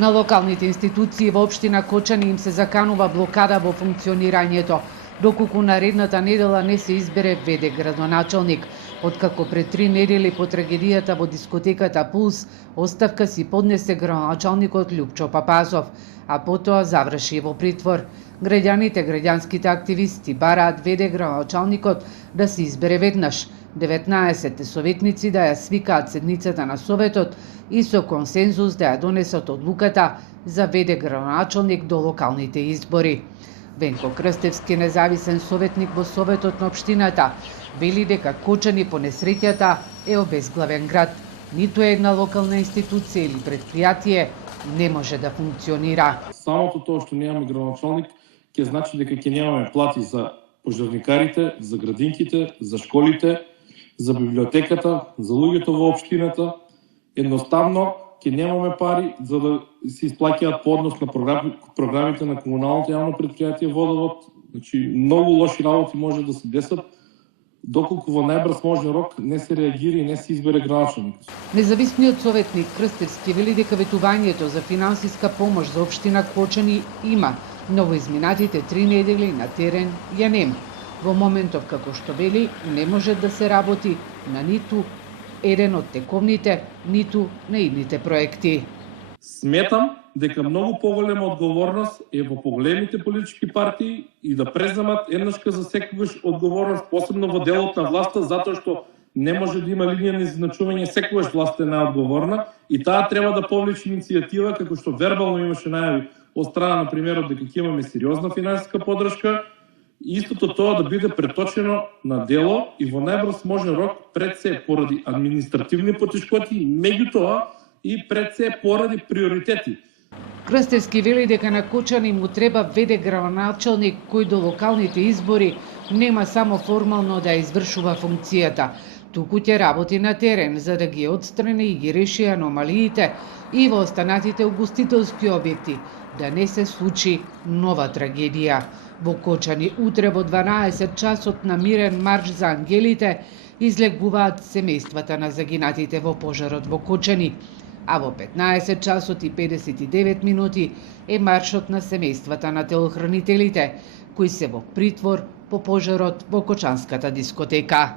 На локалните институции во општина Кочани им се заканува блокада во функционирањето, доколку наредната недела не се избере ВД градоначалник. Откако пред 3 недели по трагедијата во дискотеката Пулс, оставка си поднесе градоначалникот Љупчо Папазов, а потоа заврши во притвор. Граѓанските активисти бараат ВД градоначалникот да се избере веднаш. 19 советници да ја свикаат седницата на Советот и со консензус да ја донесат одлуката за ВД градоначалник до локалните избори. Венко Крстевски, независен советник во Советот на општината, вели дека Кочани по несреќата е обезглавен град. Ниту една локална институција или предпријатие не може да функционира. Самото тоа што немаме градоначалник ќе значи дека ќе немаме плати за пожарникарите, за градинките, за школите, за библиотеката, за луѓето во општината. Едноставно ќе немаме пари за да се исплаќаат по однос на програмите на комуналното јавно предпријатие Водовод. Значи, многу лоши работи може да се десат доколку во најбрз можен рок не се реагира и не се избере градоначалник. Независниот советник Крстевски вели дека ветувањето за финансиска помош за општина Кочани има, но во изминатите 3 недели на терен ја нема. Во моментов, како што вели, не може да се работи на ниту еден од тековните, ниту на идните проекти. Сметам дека многу поголема одговорност е во поголемите политички партии и да преземат еднашка за секогаш одговорност, посебно во делот на власта, затоа што не може да има линија на изначување, секогаш власта е најодговорна и таа треба да повлече иницијатива, како што вербално имаше најави од страна на премиерот дека ќе имаме сериозна финансиска поддршка. Истото тоа да биде преточено на дело и во најбрз можен рок, пред се поради административни потешкоти, меѓутоа и пред се поради приоритети. Крстевски вели дека на Кочани му треба ВД градоначалник кој до локалните избори нема само формално да извршува функцијата, туку ќе работи на терен за да ги отстрани и ги реши аномалиите и во останатите угостителски објекти, да не се случи нова трагедија. Во Кочани утре во 12 часот на мирен марш за ангелите излегуваат семејствата на загинатите во пожарот во Кочани, а во 15 часот и 59 минути е маршот на семејствата на телохранителите, кои се во притвор по пожарот во Кочанската дискотека.